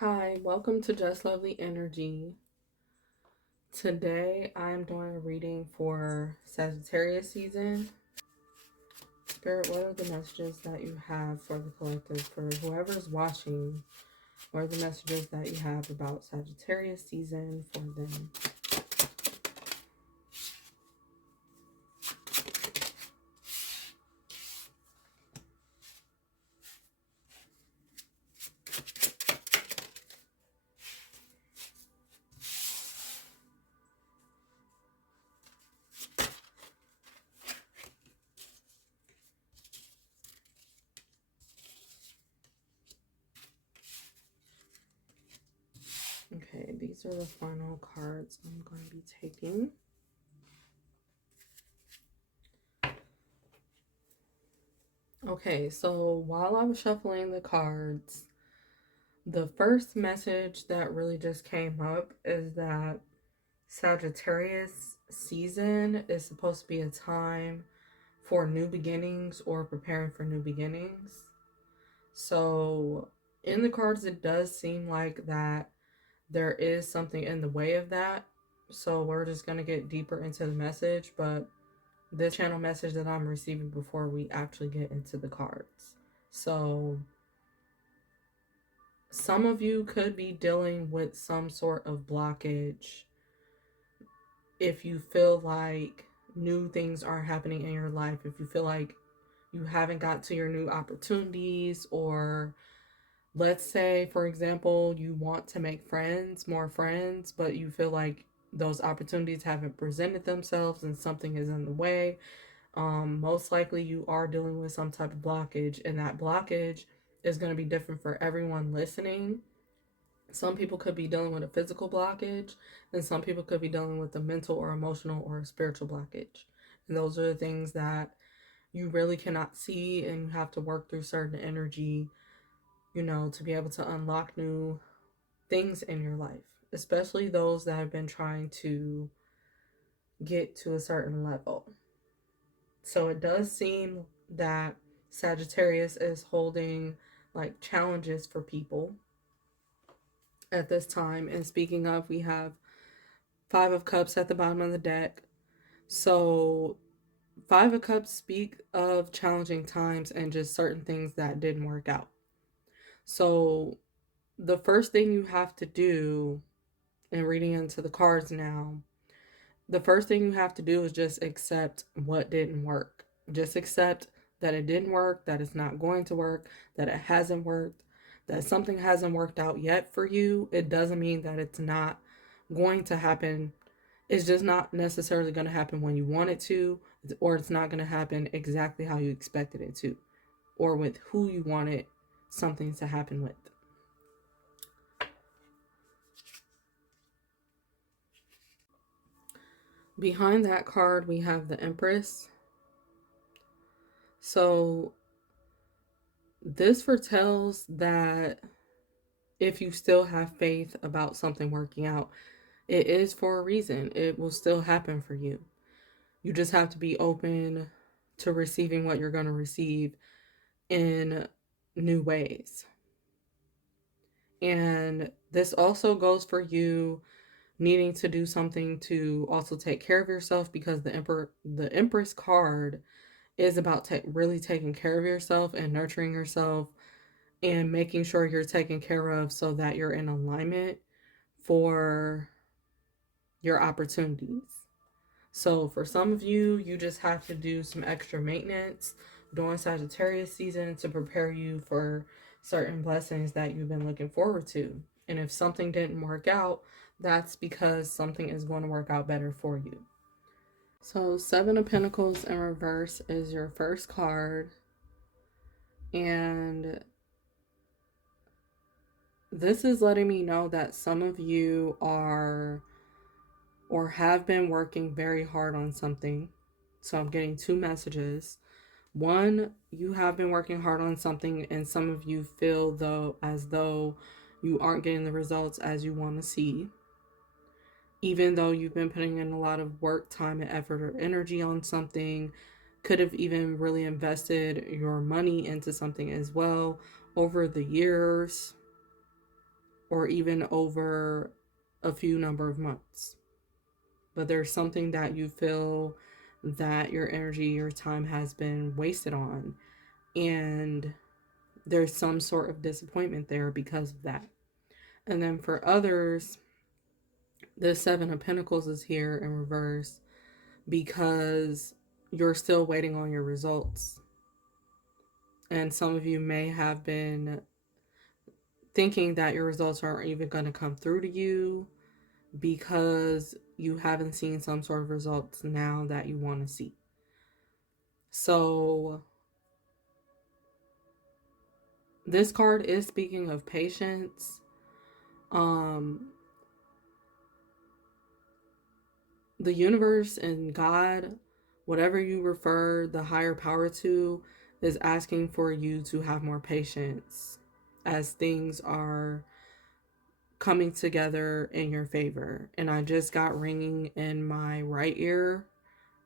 Hi, welcome to Just Lovely Energy. Today I'm doing a reading for Sagittarius season. Spirit, what are the messages that you have for the collective, for whoever's watching? What are the messages that you have about Sagittarius season for them? Okay, these are the final cards I'm going to be taking. Okay, so while I was shuffling the cards, the first message that really just came up is that Sagittarius season is supposed to be a time for new beginnings or preparing for new beginnings. So in the cards, it does seem like that there is something in the way of that. So we're just going to get deeper into the message, but this channel message that I'm receiving before we actually get into the cards. So some of you could be dealing with some sort of blockage if you feel like new things aren't happening in your life, if you feel like you haven't got to your new opportunities, or let's say, for example, you want to make friends, more friends, but you feel like those opportunities haven't presented themselves and something is in the way. Most likely you are dealing with some type of blockage, and that blockage is going to be different for everyone listening. Some people could be dealing with a physical blockage, and some people could be dealing with a mental or emotional or a spiritual blockage. And those are the things that you really cannot see, and you have to work through certain energy, to be able to unlock new things in your life, especially those that have been trying to get to a certain level. So it does seem that Sagittarius is holding like challenges for people at this time. And speaking of, we have Five of Cups at the bottom of the deck. So Five of Cups speak of challenging times and just certain things that didn't work out. So the first thing you have to do, and reading into the cards now, the first thing you have to do is just accept what didn't work. Just accept that it didn't work, that it's not going to work, that it hasn't worked, that something hasn't worked out yet for you. It doesn't mean that it's not going to happen. It's just not necessarily going to happen when you want it to, or it's not going to happen exactly how you expected it to, or with who you wanted something to happen with. Behind that card, we have the Empress. So this foretells that if you still have faith about something working out, it is for a reason. It will still happen for you. You just have to be open to receiving what you're going to receive in new ways. And this also goes for you needing to do something to also take care of yourself, because the Empress card is about really taking care of yourself and nurturing yourself and making sure you're taken care of so that you're in alignment for your opportunities. So for some of you, you just have to do some extra maintenance during Sagittarius season to prepare you for certain blessings that you've been looking forward to. And if something didn't work out, that's because something is going to work out better for you. So Seven of Pentacles in reverse is your first card. And this is letting me know that some of you are or have been working very hard on something. So I'm getting two messages. One, you have been working hard on something, and some of you feel as though you aren't getting the results as you want to see, even though you've been putting in a lot of work, time, and effort or energy on something. Could have even really invested your money into something as well over the years, or even over a few number of months. But there's something that you feel that your energy, your time has been wasted on. And there's some sort of disappointment there because of that. And then for others, the Seven of Pentacles is here in reverse because you're still waiting on your results. And some of you may have been thinking that your results aren't even going to come through to you because you haven't seen some sort of results now that you want to see. So this card is speaking of patience. The universe and God, whatever you refer the higher power to, is asking for you to have more patience as things are coming together in your favor. And I just got ringing in my right ear,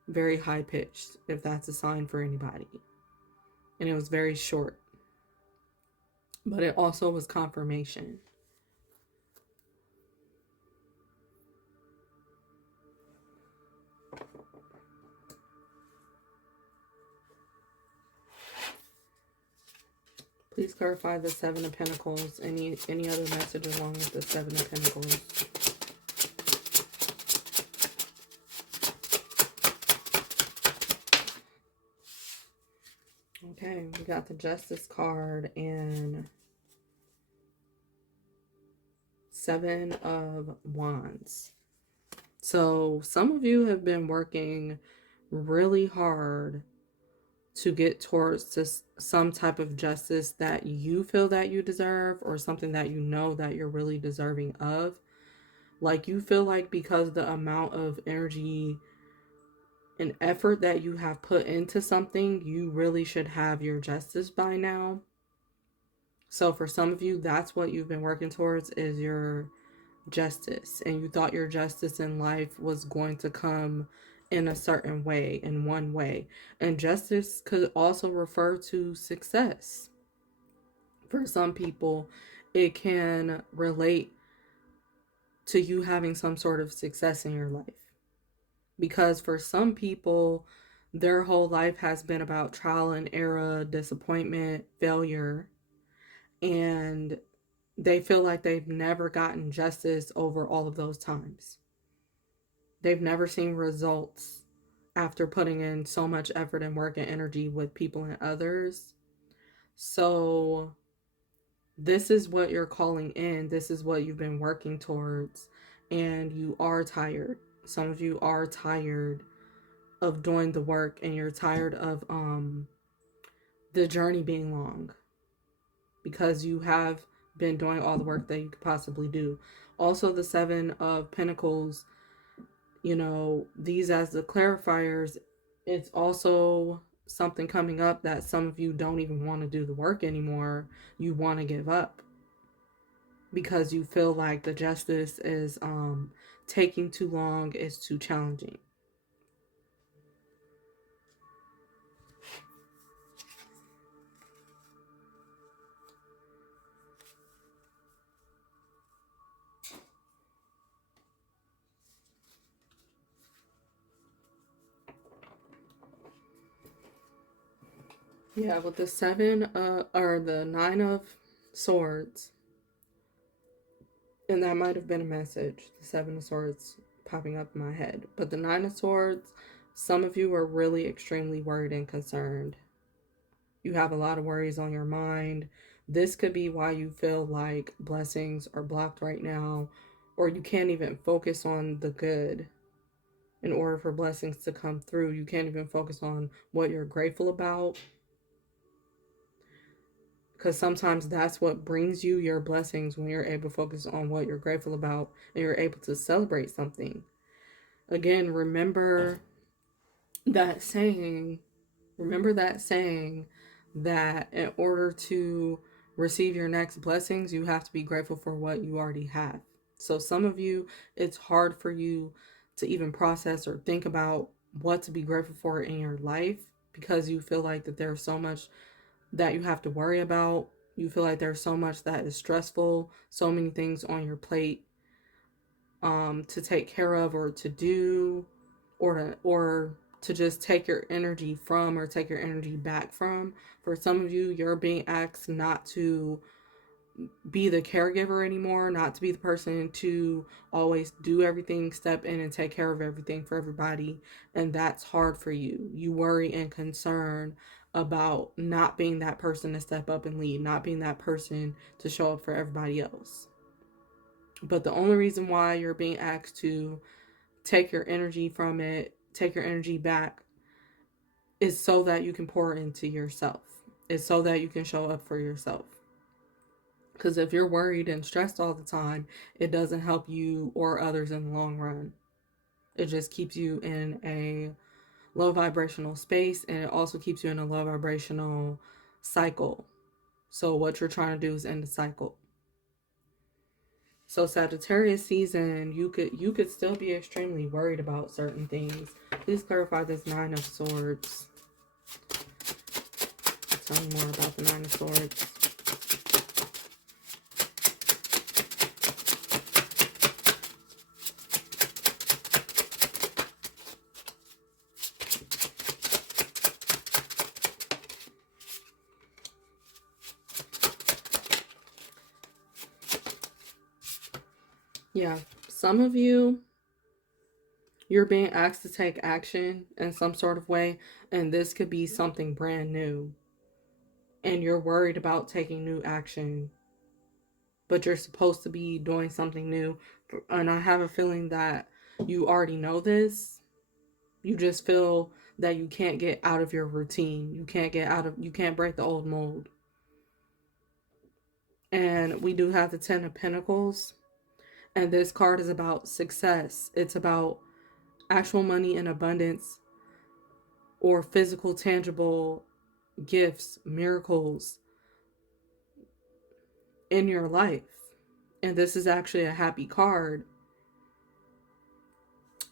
very high pitched, if that's a sign for anybody. And it was very short, but it also was confirmation. Please clarify the Seven of Pentacles. Any other message along with the Seven of Pentacles? Okay, we got the Justice card and Seven of Wands. So some of you have been working really hard to get towards this, some type of justice that you feel that you deserve, or something that you know that you're really deserving of. Like you feel like because the amount of energy and effort that you have put into something, you really should have your justice by now. So for some of you, that's what you've been working towards, is your justice. And you thought your justice in life was going to come in a certain way, in one way. And justice could also refer to success. For some people, it can relate to you having some sort of success in your life. Because for some people, their whole life has been about trial and error, disappointment, failure, and they feel like they've never gotten justice over all of those times. They've never seen results after putting in so much effort and work and energy with people and others. So this is what you're calling in. This is what you've been working towards. And you are tired. Some of you are tired of doing the work, and you're tired of the journey being long, because you have been doing all the work that you could possibly do. Also, the Seven of Pentacles, you know, these as the clarifiers, it's also something coming up that some of you don't even want to do the work anymore. You want to give up because you feel like the justice is taking too long, it's too challenging. Yeah, with the or the Nine of Swords, and that might have been a message, the Seven of Swords popping up in my head. But the Nine of Swords, some of you are really extremely worried and concerned. You have a lot of worries on your mind. This could be why you feel like blessings are blocked right now, or you can't even focus on the good in order for blessings to come through. You can't even focus on what you're grateful about, because sometimes that's what brings you your blessings, when you're able to focus on what you're grateful about and you're able to celebrate something. Again, remember that saying that in order to receive your next blessings, you have to be grateful for what you already have. So some of you, it's hard for you to even process or think about what to be grateful for in your life, because you feel like that there's so much that you have to worry about, You feel like there's so much that is stressful, so many things on your plate to take care of or to do, or to just take your energy from, or take your energy back from. For some of you, you're being asked not to be the caregiver anymore, not to be the person to always do everything, step in and take care of everything for everybody. And that's hard for you. You worry and concern about not being that person to step up and lead, not being that person to show up for everybody else. But the only reason why you're being asked to take your energy from it, take your energy back, is so that you can pour into yourself. It's so that you can show up for yourself. Because if you're worried and stressed all the time, it doesn't help you or others in the long run. It just keeps you in a low vibrational space, and it also keeps you in a low vibrational cycle. So what you're trying to do is end the cycle. So Sagittarius season, you could still be extremely worried about certain things. Please clarify this Nine of Swords. Tell me more about the Nine of Swords. Yeah, some of you, you're being asked to take action in some sort of way, and this could be something brand new. And you're worried about taking new action, but you're supposed to be doing something new. And I have a feeling that you already know this. You just feel that you can't get out of your routine. You can't break the old mold. And we do have the Ten of Pentacles. And this card is about success. It's about actual money in abundance, or physical, tangible gifts, miracles in your life. And this is actually a happy card.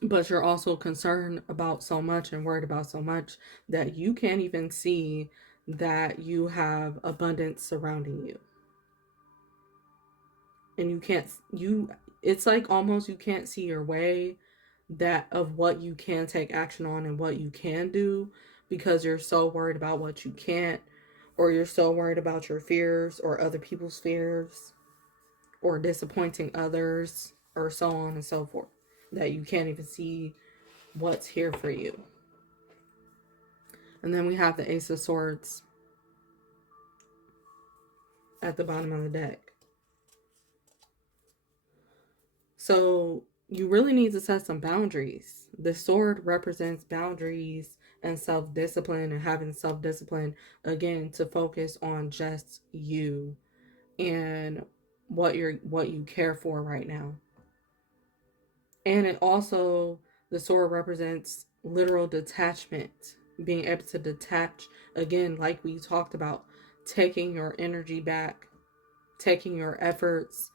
But you're also concerned about so much and worried about so much that you can't even see that you have abundance surrounding you. And it's like almost you can't see your way that of what you can take action on and what you can do, because you're so worried about what you can't, or you're so worried about your fears or other people's fears, or disappointing others, or so on and so forth, that you can't even see what's here for you. And then we have the Ace of Swords at the bottom of the deck. So you really need to set some boundaries. The sword represents boundaries and self-discipline, and having self-discipline, again, to focus on just you and what you care for right now. And it also, the sword represents literal detachment, being able to detach, again, like we talked about, taking your energy back, taking your efforts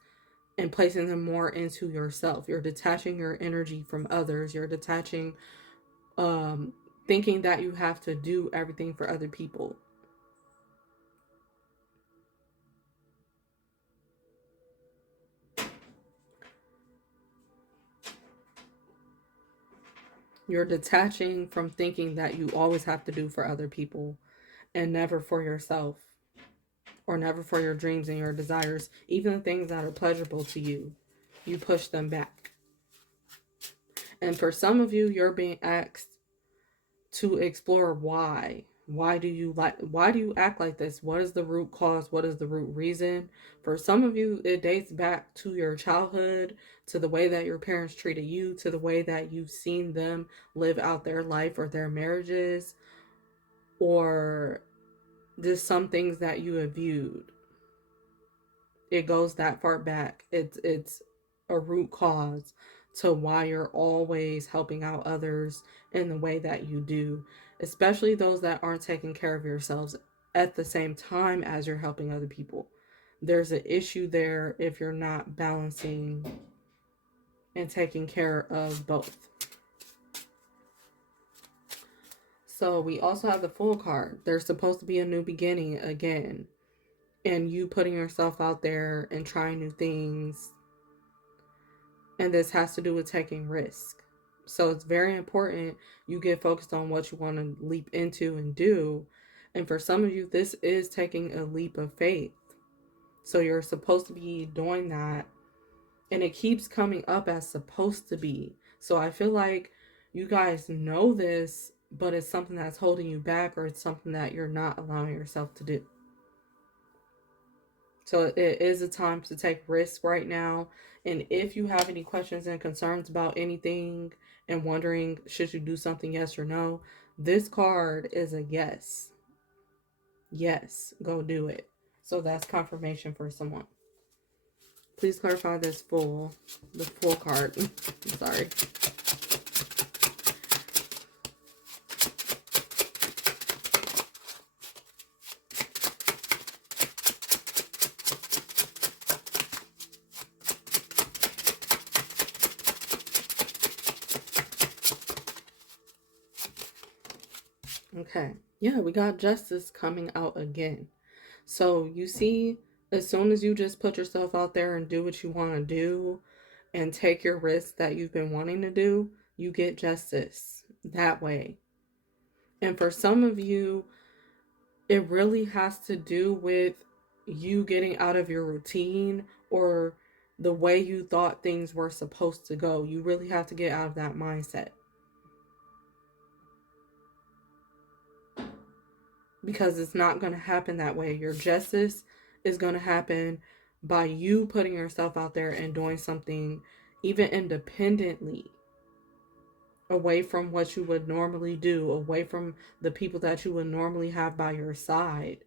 and placing them more into yourself. You're detaching your energy from others. You're detaching, thinking that you have to do everything for other people. You're detaching from thinking that you always have to do for other people and never for yourself, or never for your dreams and your desires. Even the things that are pleasurable to you, you push them back. And for some of you, you're being asked to explore why. Why do you act like this? What is the root cause? What is the root reason? For some of you, it dates back to your childhood, to the way that your parents treated you, to the way that you've seen them live out their life or their marriages, or just some things that you have viewed. It goes that far back. It's a root cause to why you're always helping out others in the way that you do, especially those that aren't taking care of yourselves at the same time as you're helping other people. There's an issue there if you're not balancing and taking care of both. So we also have the Fool card. There's supposed to be a new beginning again. and you putting yourself out there and trying new things. And this has to do with taking risk. So it's very important you get focused on what you want to leap into and do. And for some of you, this is taking a leap of faith. So you're supposed to be doing that. And it keeps coming up as supposed to be. So I feel like you guys know this, but it's something that's holding you back, or it's something that you're not allowing yourself to do. So it is a time to take risks right now. And if you have any questions and concerns about anything and wondering should you do something, yes or no, this card is a yes. Yes, go do it. So that's confirmation for someone. Please clarify the full card. I'm sorry. Okay. Yeah, we got justice coming out again. So you see, as soon as you just put yourself out there and do what you want to do and take your risks that you've been wanting to do, you get justice that way. And for some of you, it really has to do with you getting out of your routine or the way you thought things were supposed to go. You really have to get out of that mindset. Because it's not going to happen that way. Your justice is going to happen by you putting yourself out there and doing something even independently, away from what you would normally do, away from the people that you would normally have by your side.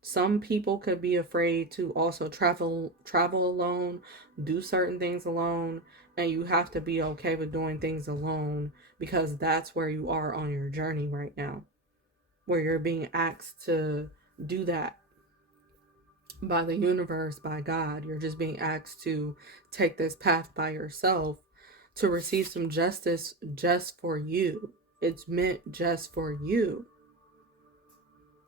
Some people could be afraid to also travel alone, do certain things alone, and you have to be okay with doing things alone because that's where you are on your journey right now, where you're being asked to do that by the universe, by God. You're just being asked to take this path by yourself to receive some justice just for you. It's meant just for you.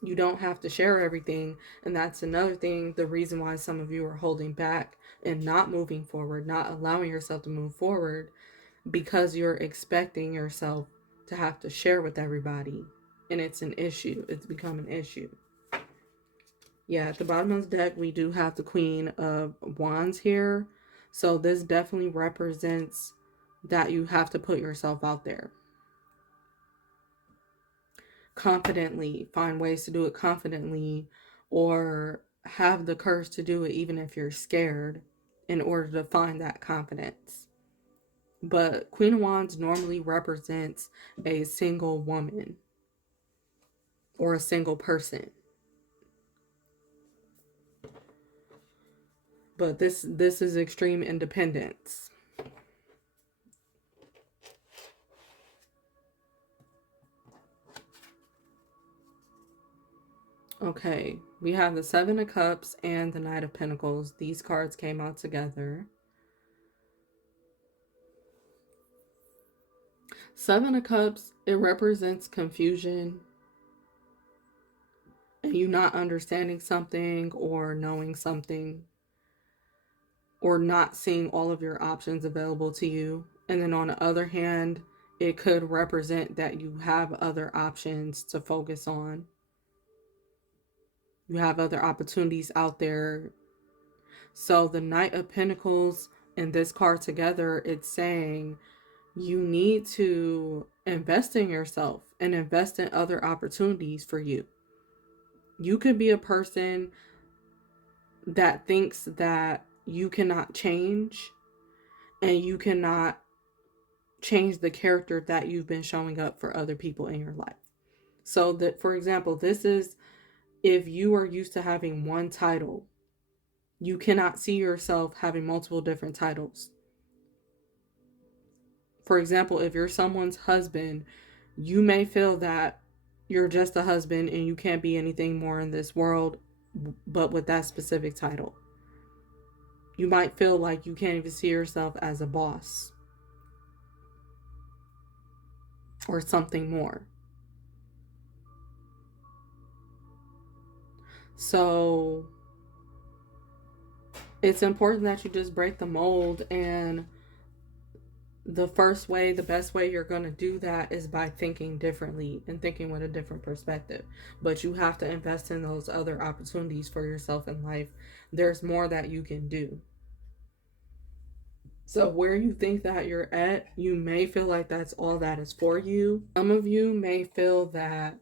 You don't have to share everything. And that's another thing, the reason why some of you are holding back and not moving forward, not allowing yourself to move forward, because you're expecting yourself to have to share with everybody. And it's an issue. It's become an issue. Yeah, at the bottom of the deck, we do have the Queen of Wands here. So this definitely represents that you have to put yourself out there. Confidently, find ways to do it confidently, or have the courage to do it even if you're scared in order to find that confidence. But Queen of Wands normally represents a single woman or a single person. But this is extreme independence. Okay, we have the Seven of Cups and the Knight of Pentacles. These cards came out together. Seven of Cups, it represents confusion and you not understanding something or knowing something or not seeing all of your options available to you. And then on the other hand, it could represent that you have other options to focus on. You have other opportunities out there. So the Knight of Pentacles and this card together, it's saying you need to invest in yourself and invest in other opportunities for you. You could be a person that thinks that you cannot change and you cannot change the character that you've been showing up for other people in your life. So that, for example, this is if you are used to having one title, you cannot see yourself having multiple different titles. For example, if you're someone's husband, you may feel that you're just a husband and you can't be anything more in this world but with that specific title. You might feel like you can't even see yourself as a boss or something more. So it's important that you just break the mold. And the best way you're going to do that is by thinking differently and thinking with a different perspective. But you have to invest in those other opportunities for yourself in life. There's more that you can do. So, where you think that you're at, you may feel like that's all that is for you. Some of you may feel that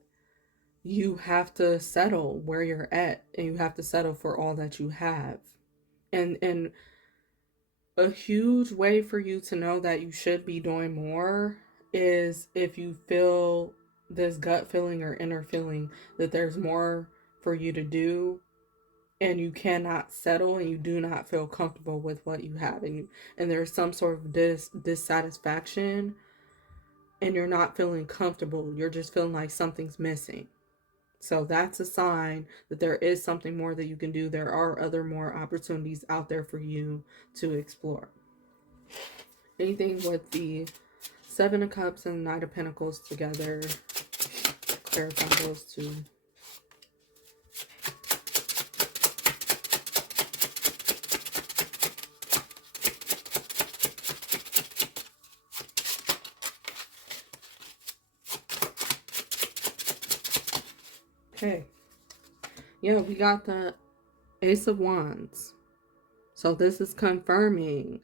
you have to settle where you're at and you have to settle for all that you have. And a huge way for you to know that you should be doing more is if you feel this gut feeling or inner feeling that there's more for you to do, and you cannot settle and you do not feel comfortable with what you have, and there's some sort of dissatisfaction, and you're not feeling comfortable, you're just feeling like something's missing. So that's a sign that there is something more that you can do. There are other more opportunities out there for you to explore. Anything with the Seven of Cups and Knight of Pentacles together, clarify those two. Okay. Yeah, we got the Ace of Wands. So this is confirming.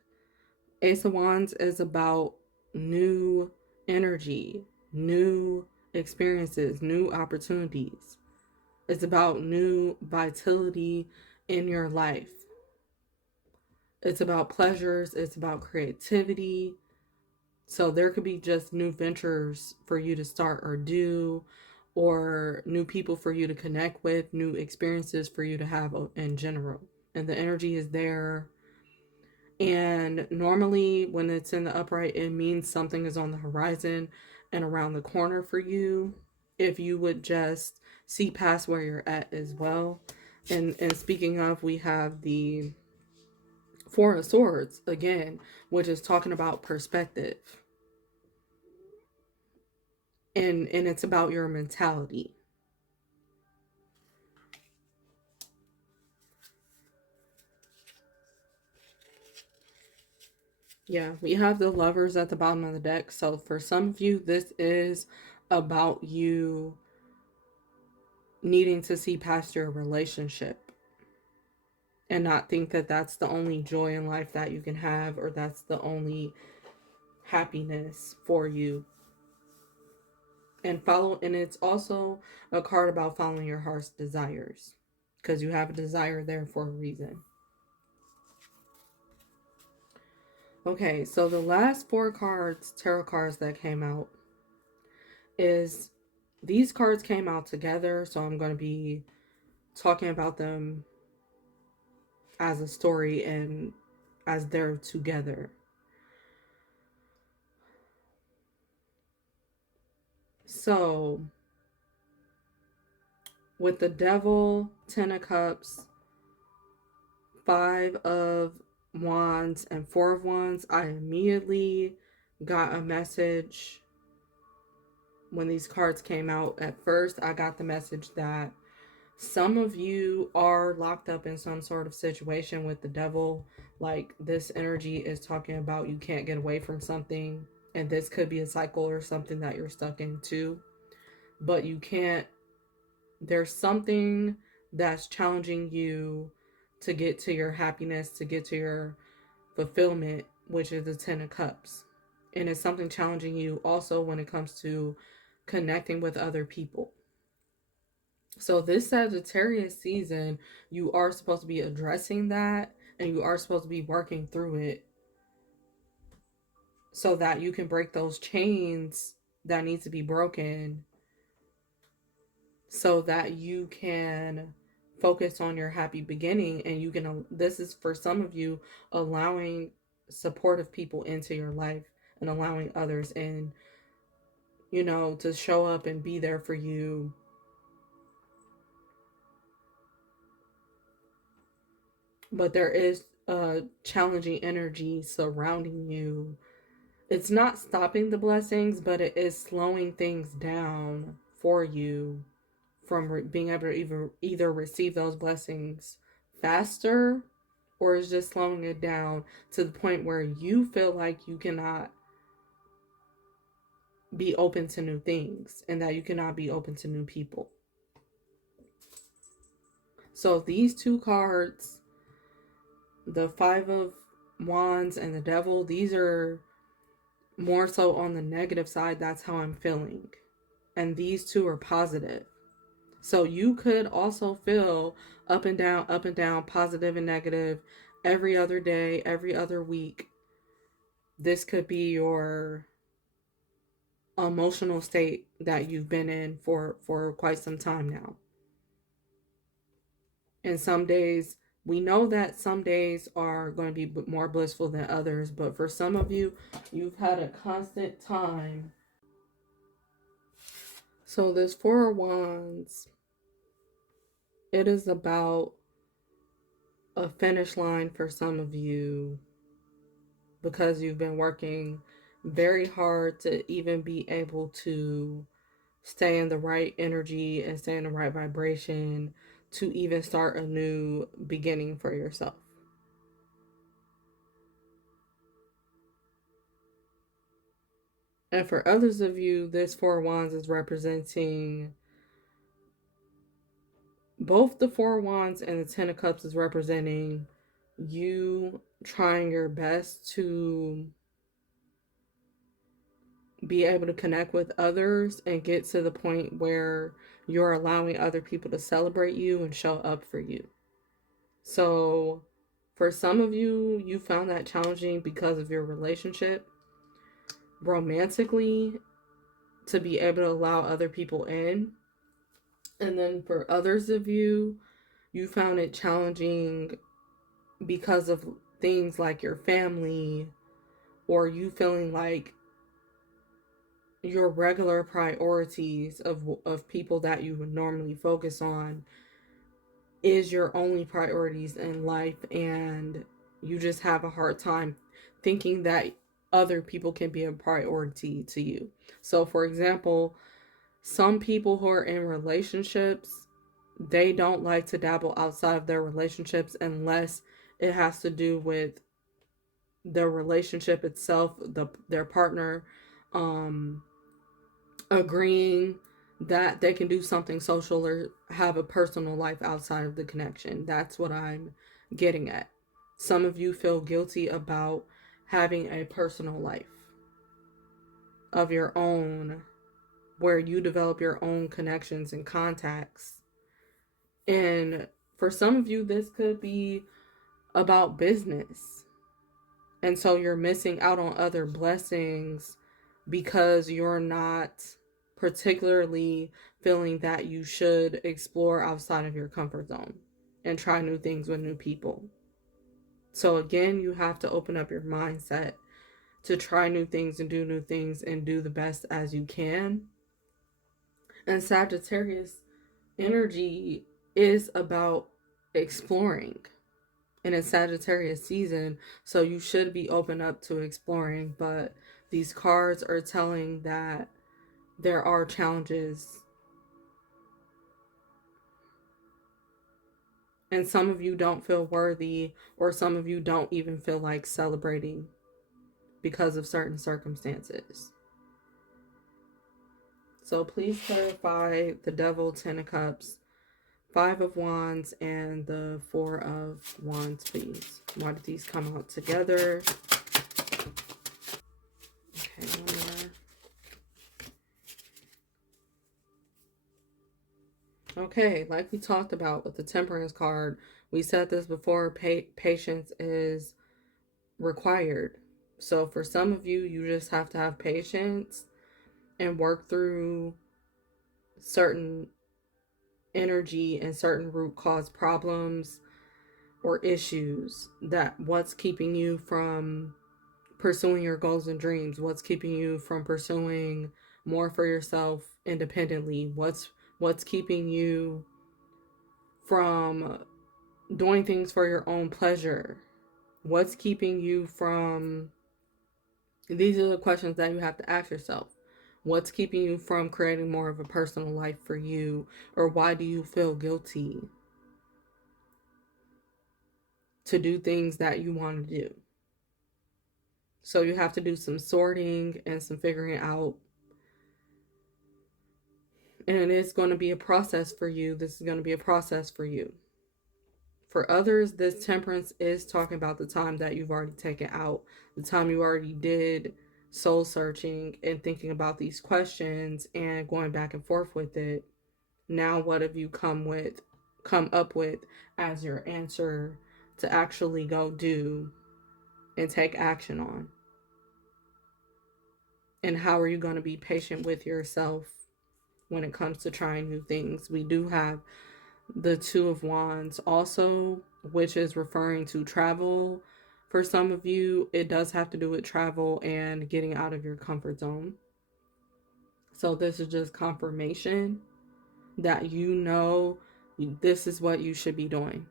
Ace of Wands is about new energy, new experiences, new opportunities. It's about new vitality in your life. It's about pleasures. It's about creativity. So there could be just new ventures for you to start or do, or new people for you to connect with, new experiences for you to have in general. And the energy is there. And normally when it's in the upright, it means something is on the horizon and around the corner for you. If you would just see past where you're at as well. And speaking of, we have the Four of Swords again, which is talking about perspective. And it's about your mentality. Yeah, we have the Lovers at the bottom of the deck. So for some of you, this is about you needing to see past your relationship and not think that that's the only joy in life that you can have, or that's the only happiness for you. And it's also a card about following your heart's desires, because you have a desire there for a reason. Okay, so the last four tarot cards that came out, is these cards came out together, so I'm going to be talking about them as a story and as they're together. So with the Devil, Ten of Cups, Five of Wands, and Four of Wands, I immediately got a message when these cards came out. At first, I got the message that some of you are locked up in some sort of situation with the Devil. Like, this energy is talking about you can't get away from something, and this could be a cycle or something that you're stuck into, but you can't. There's something that's challenging you to get to your happiness, to get to your fulfillment, which is the Ten of Cups. And it's something challenging you also when it comes to connecting with other people. So this Sagittarius season, you are supposed to be addressing that, and you are supposed to be working through it so that you can break those chains that need to be broken, so that you can focus on your happy beginning. And you can, this is for some of you, allowing supportive people into your life and allowing others in, to show up and be there for you. But there is a challenging energy surrounding you. It's not stopping the blessings, but it is slowing things down for you from being able to either receive those blessings faster, or is just slowing it down to the point where you feel like you cannot be open to new things and that you cannot be open to new people. So these two cards, the Five of Wands and the Devil, these are more so on the negative side. That's how I'm feeling. And these two are positive. So you could also feel up and down, positive and negative every other day, every other week. This could be your emotional state that you've been in for quite some time now. And some days, we know that some days are going to be more blissful than others, but for some of you, you've had a constant time. So this Four of Wands, it is about a finish line for some of you because you've been working very hard to even be able to stay in the right energy and stay in the right vibration to even start a new beginning for yourself. And for others of you, this Four of Wands is representing both the Four of Wands and the Ten of Cups is representing you trying your best to be able to connect with others and get to the point where you're allowing other people to celebrate you and show up for you. So for some of you, you found that challenging because of your relationship romantically, to be able to allow other people in. And then for others of you, you found it challenging because of things like your family, or you feeling like your regular priorities of people that you would normally focus on is your only priorities in life, and you just have a hard time thinking that other people can be a priority to you. So for example, some people who are in relationships, they don't like to dabble outside of their relationships unless it has to do with the relationship itself, their partner agreeing that they can do something social or have a personal life outside of the connection. That's what I'm getting at. Some of you feel guilty about having a personal life of your own, where you develop your own connections and contacts. And for some of you, this could be about business. And so you're missing out on other blessings because you're not particularly feeling that you should explore outside of your comfort zone and try new things with new people. So again, you have to open up your mindset to try new things and do new things and do the best as you can. And Sagittarius energy is about exploring. And it's Sagittarius season, so you should be open up to exploring. But these cards are telling that there are challenges. And some of you don't feel worthy, or some of you don't even feel like celebrating because of certain circumstances. So please clarify the Devil, Ten of Cups, Five of Wands, and the Four of Wands, please. Why did these come out together? Okay, one more. Okay, like we talked about with the Temperance card, we said this before, patience is required. So for some of you, you just have to have patience and work through certain energy and certain root cause problems or issues, that what's keeping you from pursuing your goals and dreams, what's keeping you from pursuing more for yourself independently, what's keeping you from doing things for your own pleasure, what's keeping you from, these are the questions that you have to ask yourself. What's keeping you from creating more of a personal life for you? Or why do you feel guilty to do things that you want to do? So you have to do some sorting and some figuring out. And it is going to be a process for you. This is going to be a process for you. For others, this temperance is talking about the time that you've already taken out, the time you already did soul searching and thinking about these questions and going back and forth with it. Now what have you come up with as your answer to actually go do and take action on? And how are you going to be patient with yourself when it comes to trying new things? We do have the Two of Wands also, which is referring to travel. For some of you, it does have to do with travel and getting out of your comfort zone. So this is just confirmation that you know this is what you should be doing.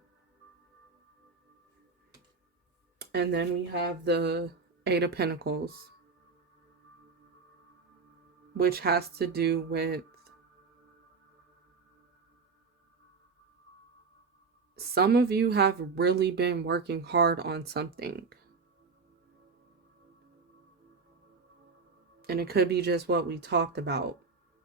And then we have the Eight of Pentacles, which has to do with some of you have really been working hard on something. And it could be just what we talked about.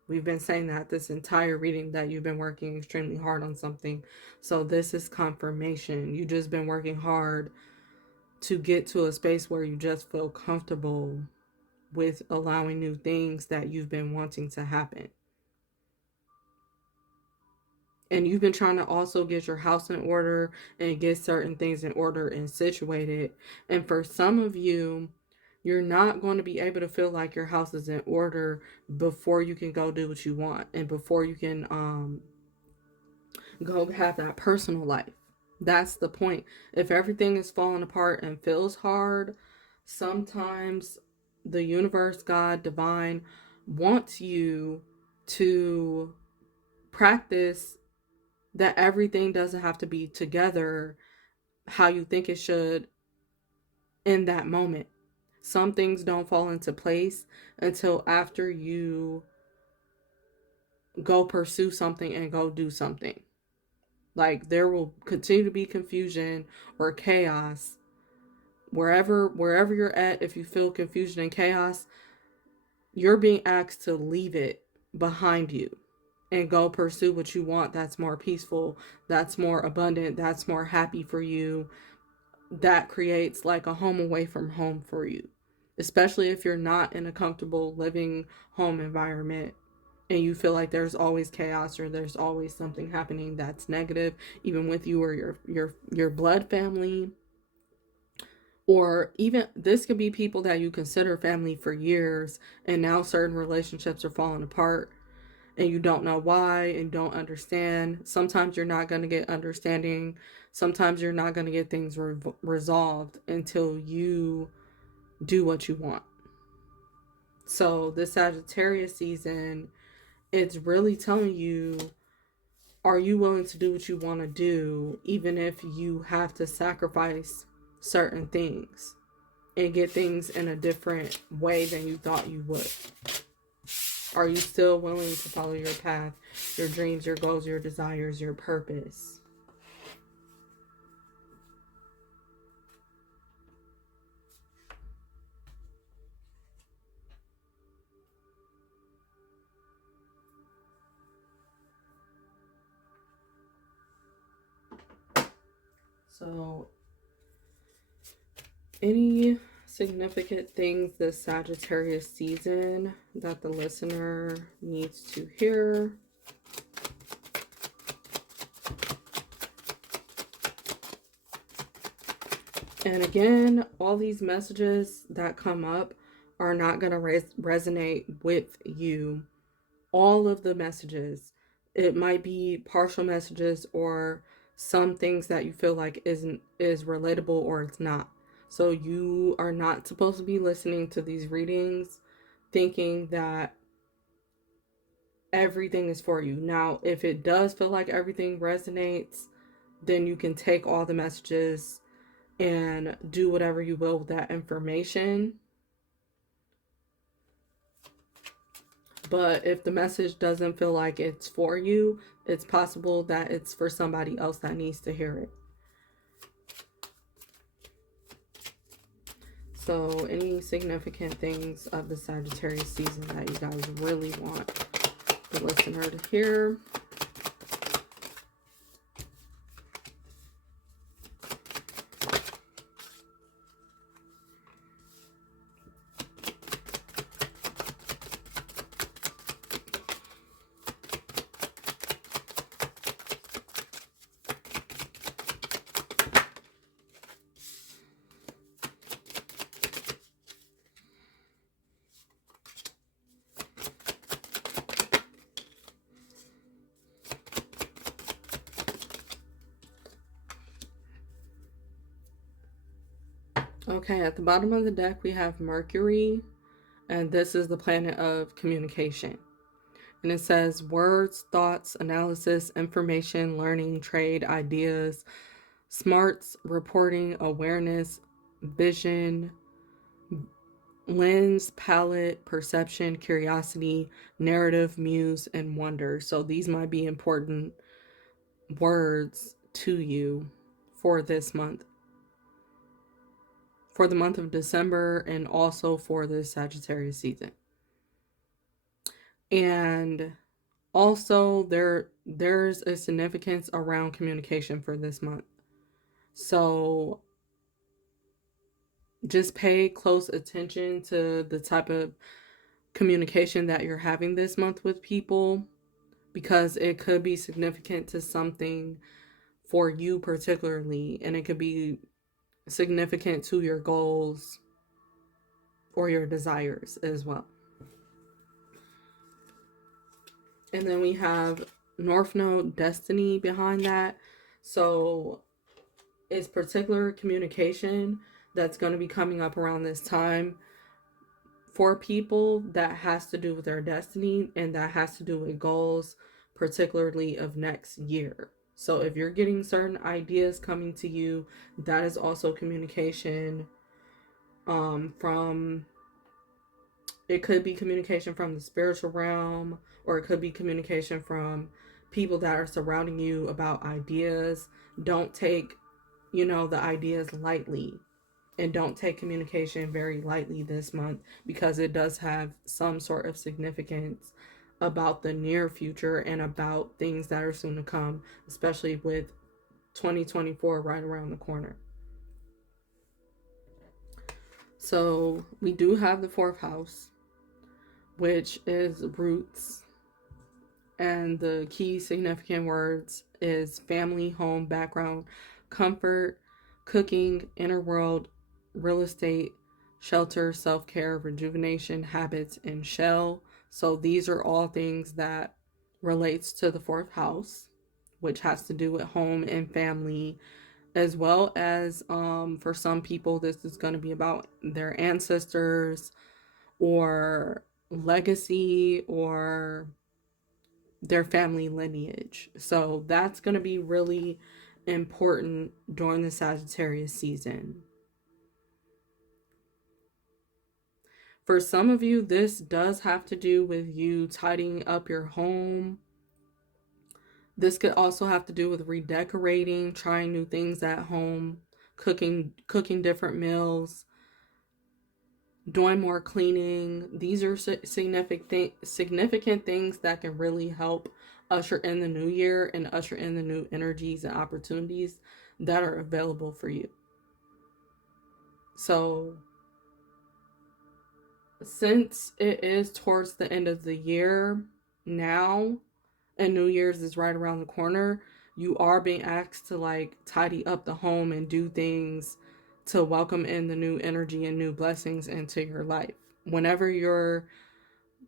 We've been saying that this entire reading, that you've been working extremely hard on something. So this is confirmation. You've just been working hard to get to a space where you just feel comfortable with allowing new things that you've been wanting to happen. And you've been trying to also get your house in order and get certain things in order and situated. And for some of you, you're not going to be able to feel like your house is in order before you can go do what you want and before you can go have that personal life. That's the point. If everything is falling apart and feels hard, sometimes the universe, God, divine, wants you to practice that everything doesn't have to be together how you think it should in that moment. Some things don't fall into place until after you go pursue something and go do something. Like, there will continue to be confusion or chaos wherever you're at. If you feel confusion and chaos, you're being asked to leave it behind you and go pursue what you want. That's more peaceful, that's more abundant, that's more happy for you. That creates like a home away from home for you, especially if you're not in a comfortable living home environment and you feel like there's always chaos or there's always something happening that's negative, even with you or your blood family. Or even this could be people that you consider family for years, and now certain relationships are falling apart and you don't know why and don't understand. Sometimes you're not going to get understanding. Sometimes you're not going to get things resolved until you do what you want. So this Sagittarius season, it's really telling you, are you willing to do what you want to do, even if you have to sacrifice certain things and get things in a different way than you thought you would? Are you still willing to follow your path, your dreams, your goals, your desires, your purpose? So, any significant things this Sagittarius season that the listener needs to hear? And again, all these messages that come up are not going to resonate with you. All of the messages. It might be partial messages or some things that you feel like is relatable or it's not. So you are not supposed to be listening to these readings thinking that everything is for you. Now, if it does feel like everything resonates, then you can take all the messages and do whatever you will with that information. But if the message doesn't feel like it's for you, it's possible that it's for somebody else that needs to hear it. So any significant things of the Sagittarius season that you guys really want the listener to hear? Okay, at the bottom of the deck, we have Mercury, and this is the planet of communication. And it says words, thoughts, analysis, information, learning, trade, ideas, smarts, reporting, awareness, vision, lens, palette, perception, curiosity, narrative, muse, and wonder. So these might be important words to you for this month, for the month of December, and also for the Sagittarius season. And also there's a significance around communication for this month. So just pay close attention to the type of communication that you're having this month with people, because it could be significant to something for you particularly, and it could be significant to your goals or your desires as well. And then we have North Node Destiny behind that. So it's particular communication that's going to be coming up around this time for people that has to do with their destiny and that has to do with goals, particularly of next year. So if you're getting certain ideas coming to you, that is also communication from, it could be communication from the spiritual realm, or it could be communication from people that are surrounding you about ideas. Don't take, the ideas lightly, and don't take communication very lightly this month, because it does have some sort of significance about the near future and about things that are soon to come, especially with 2024 right around the corner. So we do have the 4th house, which is roots, and the key significant words is family, home, background, comfort, cooking, inner world, real estate, shelter, self-care, rejuvenation, habits, and shell. So these are all things that relates to the 4th house, which has to do with home and family, as well as for some people this is going to be about their ancestors or legacy or their family lineage. So that's going to be really important during the Sagittarius season. For some of you, this does have to do with you tidying up your home. This could also have to do with redecorating, trying new things at home, cooking different meals, doing more cleaning. These are significant things that can really help usher in the new year and usher in the new energies and opportunities that are available for you. So since it is towards the end of the year now, and New Year's is right around the corner, you are being asked to tidy up the home and do things to welcome in the new energy and new blessings into your life. Whenever you're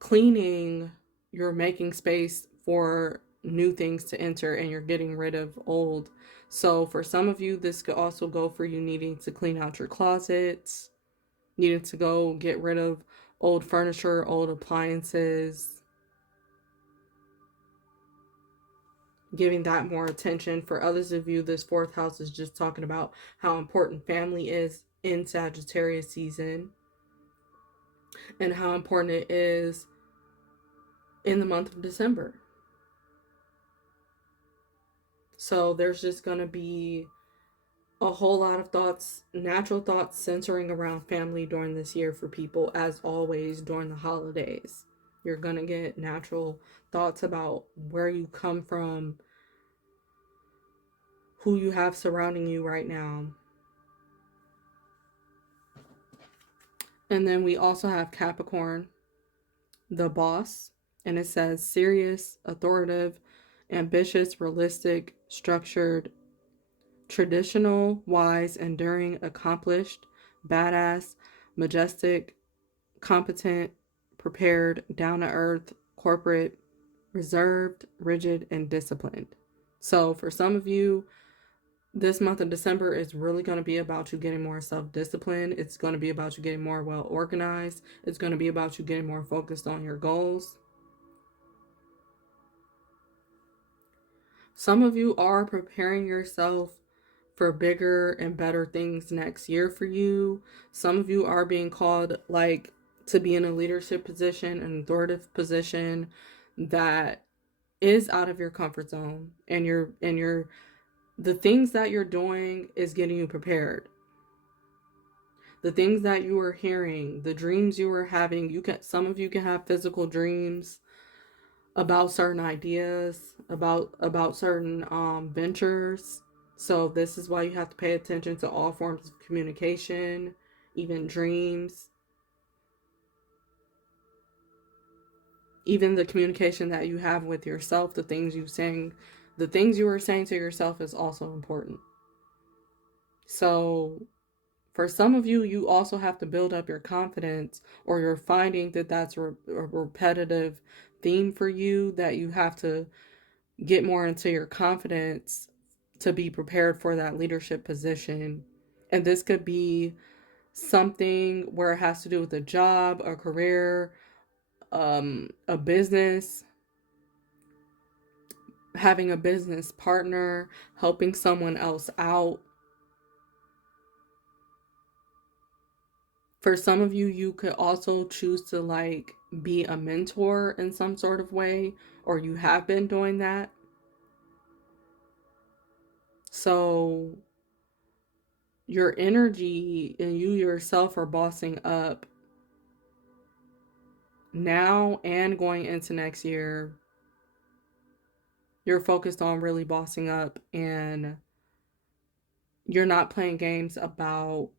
cleaning, you're making space for new things to enter, and you're getting rid of old. So for some of you, this could also go for you needing to clean out your closets, needing to go get rid of old furniture, old appliances, giving that more attention. For others of you, this 4th house is just talking about how important family is in Sagittarius season, and how important it is in the month of December. So there's just going to be a whole lot of thoughts, natural thoughts centering around family during this year for people, as always during the holidays. You're going to get natural thoughts about where you come from, who you have surrounding you right now. And then we also have Capricorn, the boss, and it says serious, authoritative, ambitious, realistic, structured, traditional, wise, enduring, accomplished, badass, majestic, competent, prepared, down to earth, corporate, reserved, rigid, and disciplined. So for some of you, this month of December is really going to be about you getting more self-discipline. It's going to be about you getting more well organized. It's going to be about you getting more focused on your goals. Some of you are preparing yourself for bigger and better things next year for you. Some of you are being called to be in a leadership position, an authoritative position that is out of your comfort zone, and the things that you're doing is getting you prepared. The things that you are hearing, the dreams you are having, some of you can have physical dreams about certain ideas, about certain ventures. So this is why you have to pay attention to all forms of communication, even dreams, even the communication that you have with yourself. The things you are saying to yourself is also important. So for some of you, you also have to build up your confidence, or you're finding that that's a repetitive theme for you, that you have to get more into your confidence to be prepared for that leadership position. And this could be something where it has to do with a job, a career, a business, having a business partner, helping someone else out. For some of you, you could also choose to be a mentor in some sort of way, or you have been doing that. So your energy and you yourself are bossing up now and going into next year. You're focused on really bossing up, and you're not playing games about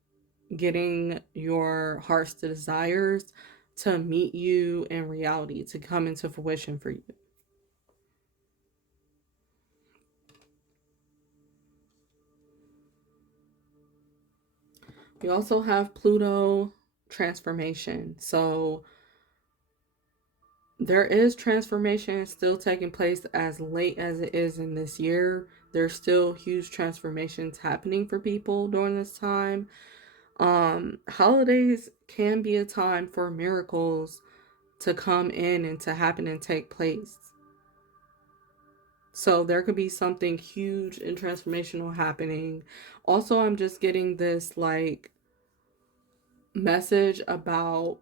getting your heart's desires to meet you in reality, to come into fruition for you. We also have Pluto transformation. So there is transformation still taking place as late as it is in this year. There's still huge transformations happening for people during this time. Holidays can be a time for miracles to come in and to happen and take place. So there could be something huge and transformational happening. Also, I'm just getting this message about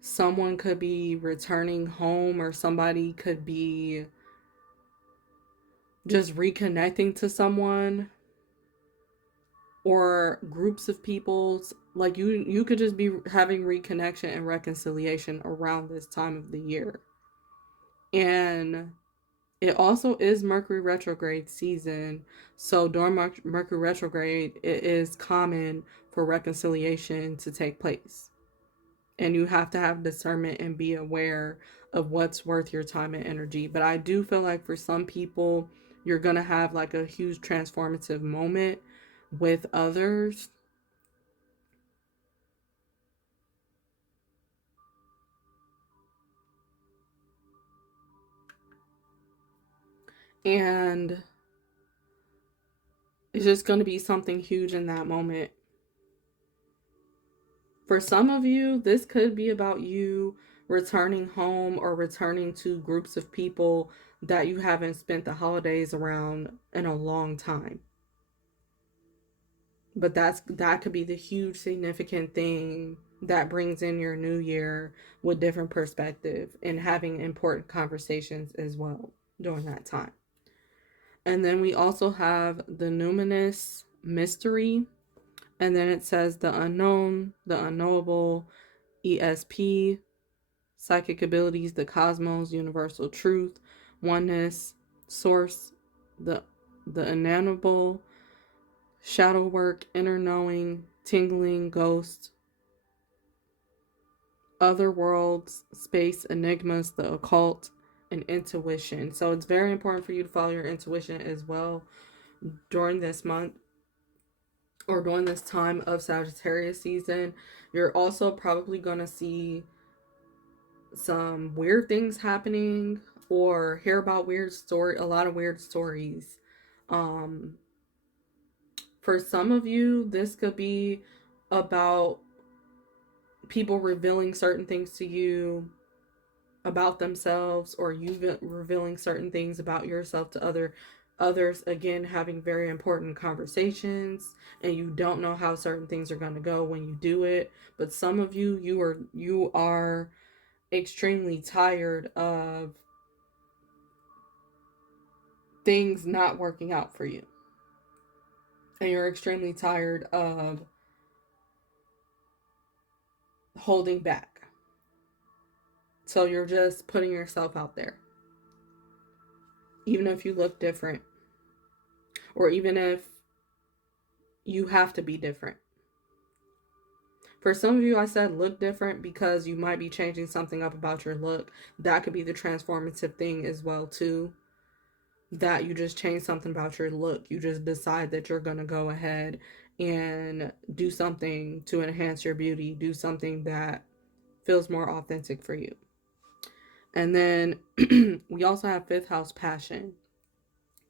someone could be returning home, or somebody could be just reconnecting to someone, or groups of people. You could just be having reconnection and reconciliation around this time of the year. And it also is Mercury retrograde season. So during Mercury retrograde, it is common for reconciliation to take place. And you have to have discernment and be aware of what's worth your time and energy. But I do feel like for some people, you're going to have a huge transformative moment with others. And it's just going to be something huge in that moment. For some of you, this could be about you returning home, or returning to groups of people that you haven't spent the holidays around in a long time. But that could be the huge significant thing that brings in your new year with different perspective and having important conversations as well during that time. And then we also have the numinous mystery. And then it says the unknown, the unknowable, ESP, psychic abilities, the cosmos, universal truth, oneness, source, the ineffable, shadow work, inner knowing, tingling, ghost, other worlds, space, enigmas, the occult, and intuition. So it's very important for you to follow your intuition as well during this month or during this time of Sagittarius season. You're also probably going to see some weird things happening or hear about a lot of weird stories. Um, for some of you, this could be about people revealing certain things to you about themselves, or you revealing certain things about yourself to others, again having very important conversations, and you don't know how certain things are going to go when you do it. But some of you, you are extremely tired of things not working out for you, and you're extremely tired of holding back. So you're just putting yourself out there, even if you look different, or even if you have to be different. For some of you, I said look different because you might be changing something up about your look. That could be the transformative thing as well too. That you just change something about your look. You just decide that you're going to go ahead and do something to enhance your beauty. Do something that feels more authentic for you. And then we also have fifth house passion.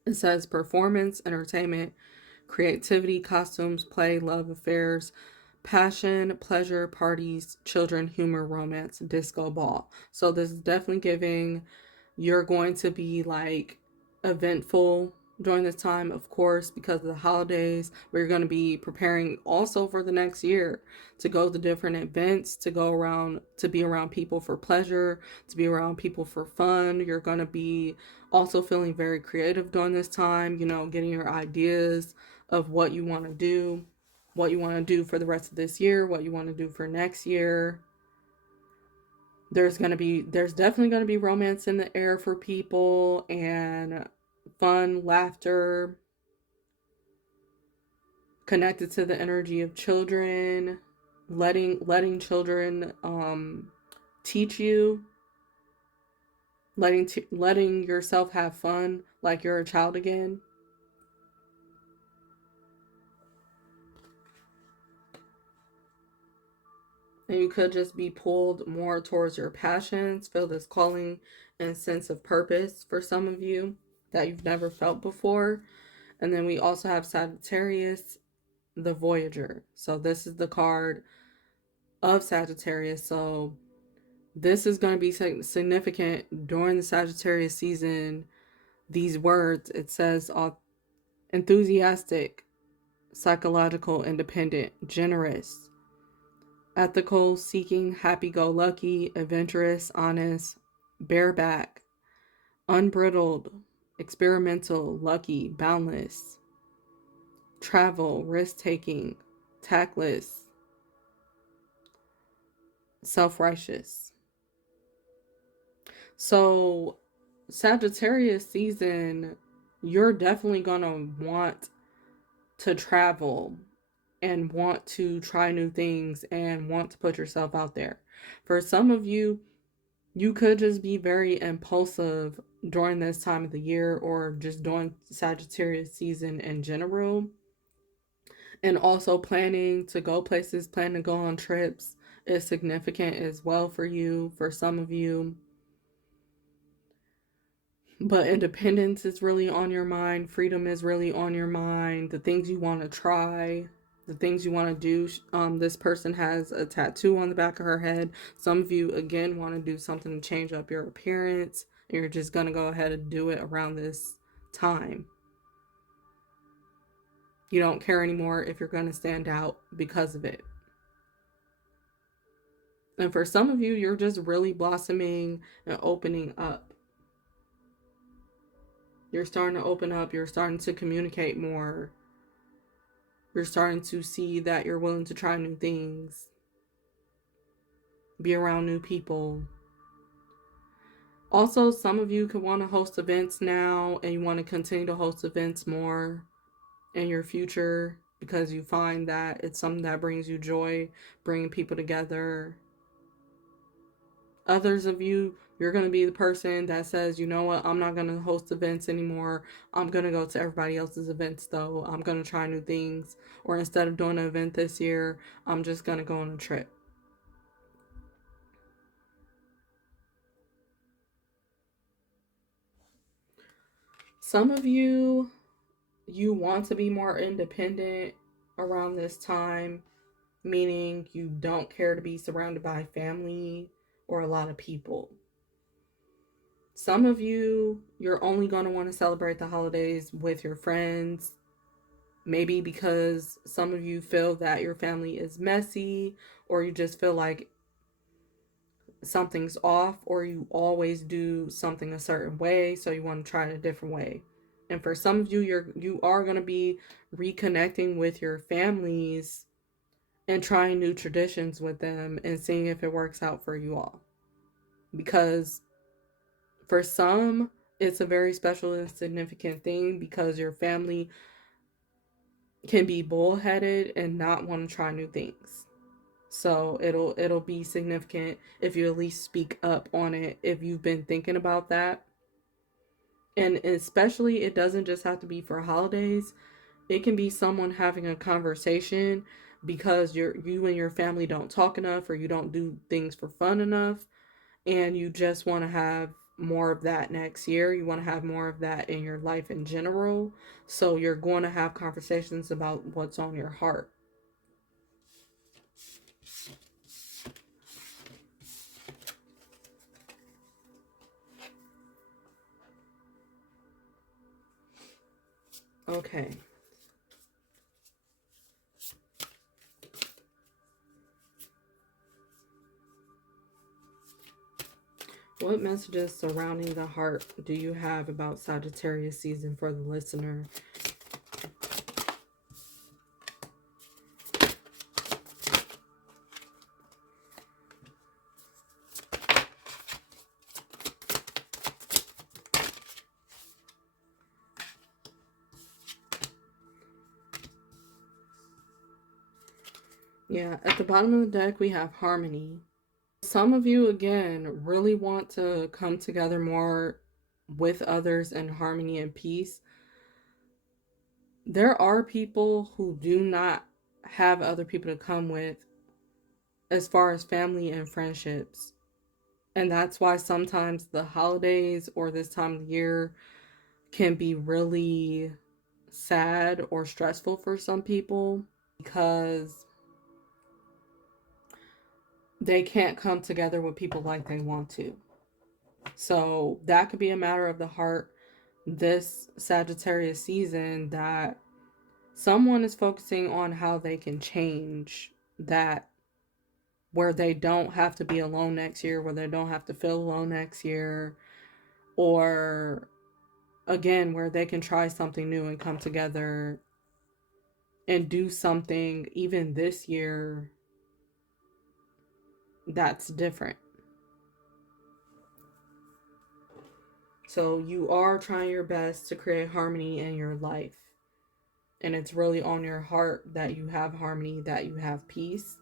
It says performance, entertainment, creativity, costumes, play, love affairs, passion, pleasure, parties, children, humor, romance, disco ball. So this is definitely giving you're going to be like eventful during this time, of course, because of the holidays, but you're going to be preparing also for the next year to go to different events, to go around, to be around people for pleasure, to be around people for fun. You're going to be also feeling very creative during this time, getting your ideas of what you want to do, for the rest of this year, what you want to do for next year. There's definitely going to be romance in the air for people, and fun, laughter, connected to the energy of children, letting children teach you, letting yourself have fun like you're a child again. And you could just be pulled more towards your passions, feel this calling and sense of purpose for some of you that you've never felt before. And then we also have Sagittarius, the Voyager. So this is the card of Sagittarius. So this is going to be significant during the Sagittarius season. These words, it says enthusiastic, psychological, independent, generous, ethical, seeking, happy-go-lucky, adventurous, honest, bareback, unbridled, experimental, lucky, boundless, travel, risk-taking, tactless, self-righteous. So Sagittarius season, you're definitely going to want to travel and want to try new things and want to put yourself out there. For some of you, you could just be very impulsive during this time of the year, or just during Sagittarius season in general. And also planning to go places, planning to go on trips is significant as well for you, for some of you. But independence is really on your mind. Freedom is really on your mind. The things you want to try, the things you want to do. This person has a tattoo on the back of her head. Some of you, again, want to do something to change up your appearance. And you're just going to go ahead and do it around this time. You don't care anymore if you're going to stand out because of it. And for some of you, you're just really blossoming and opening up. You're starting to open up. You're starting to communicate more. You're starting to see that you're willing to try new things, be around new people. Also, some of you could want to host events now, and you want to continue to host events more in your future because you find that it's something that brings you joy, bringing people together. Others of you, you're going to be the person that says, you know what, I'm not going to host events anymore. I'm going to go to everybody else's events though. I'm going to try new things. Or instead of doing an event this year, I'm just going to go on a trip. Some of you, you want to be more independent around this time, meaning you don't care to be surrounded by family or a lot of people. Some of you, you're only going to want to celebrate the holidays with your friends. Maybe because some of you feel that your family is messy, or you just feel like something's off, or you always do something a certain way, so you want to try it a different way. And for some of you, you are going to be reconnecting with your families and trying new traditions with them and seeing if it works out for you all. Because for some, it's a very special and significant thing because your family can be bullheaded and not want to try new things. So it'll be significant if you at least speak up on it if you've been thinking about that. And especially, it doesn't just have to be for holidays. It can be someone having a conversation because you and your family don't talk enough, or you don't do things for fun enough, and you just want to have more of that next year. You want to have more of that in your life in general. So you're going to have conversations about what's on your heart. Okay. What messages surrounding the heart do you have about Sagittarius season for the listener? Yeah, at the bottom of the deck, we have harmony. Some of you, again, really want to come together more with others in harmony and peace. There are people who do not have other people to come with as far as family and friendships. And that's why sometimes the holidays or this time of the year can be really sad or stressful for some people because they can't come together with people like they want to. So that could be a matter of the heart this Sagittarius season, that someone is focusing on how they can change that, where they don't have to be alone next year, where they don't have to feel alone next year, or again, where they can try something new and come together and do something even this year that's different. So you are trying your best to create harmony in your life. And it's really on your heart that you have harmony, that you have peace.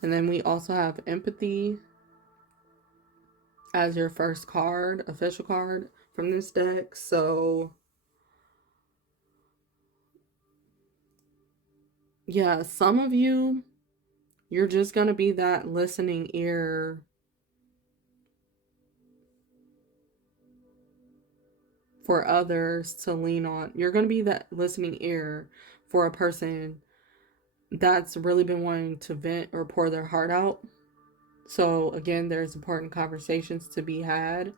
And then we also have empathy as your first card, official card from this deck. So yeah, some of you, you're just going to be that listening ear for others to lean on. You're going to be that listening ear for a person that's really been wanting to vent or pour their heart out. So again, there's important conversations to be had,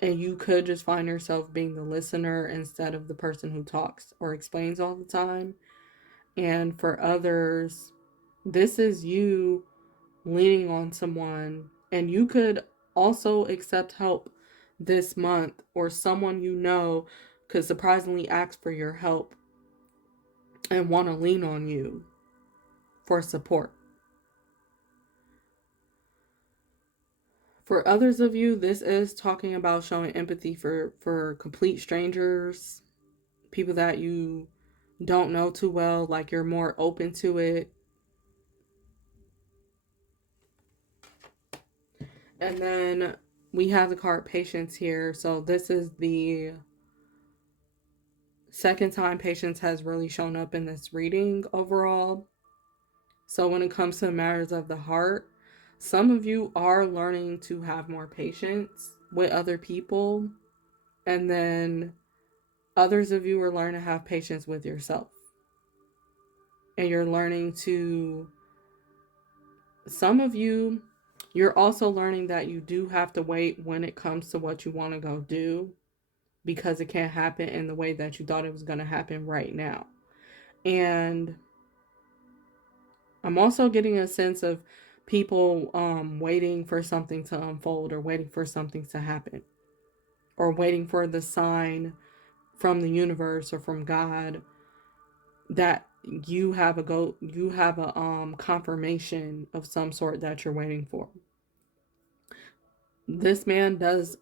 and you could just find yourself being the listener instead of the person who talks or explains all the time. And for others, this is you leaning on someone, and you could also accept help this month, or someone you know could surprisingly ask for your help and want to lean on you for support. For others of you, this is talking about showing empathy for complete strangers, people that you don't know too well, like you're more open to it. And then we have the card Patience here. So this is the second time Patience has really shown up in this reading overall. So when it comes to matters of the heart, some of you are learning to have more patience with other people. And then others of you are learning to have patience with yourself. And you're learning to, some of you, you're also learning that you do have to wait when it comes to what you want to go do, because it can't happen in the way that you thought it was going to happen right now. And I'm also getting a sense of people waiting for something to unfold, or waiting for something to happen, or waiting for the sign from the universe or from God that you have a confirmation of some sort that you're waiting for. This man does,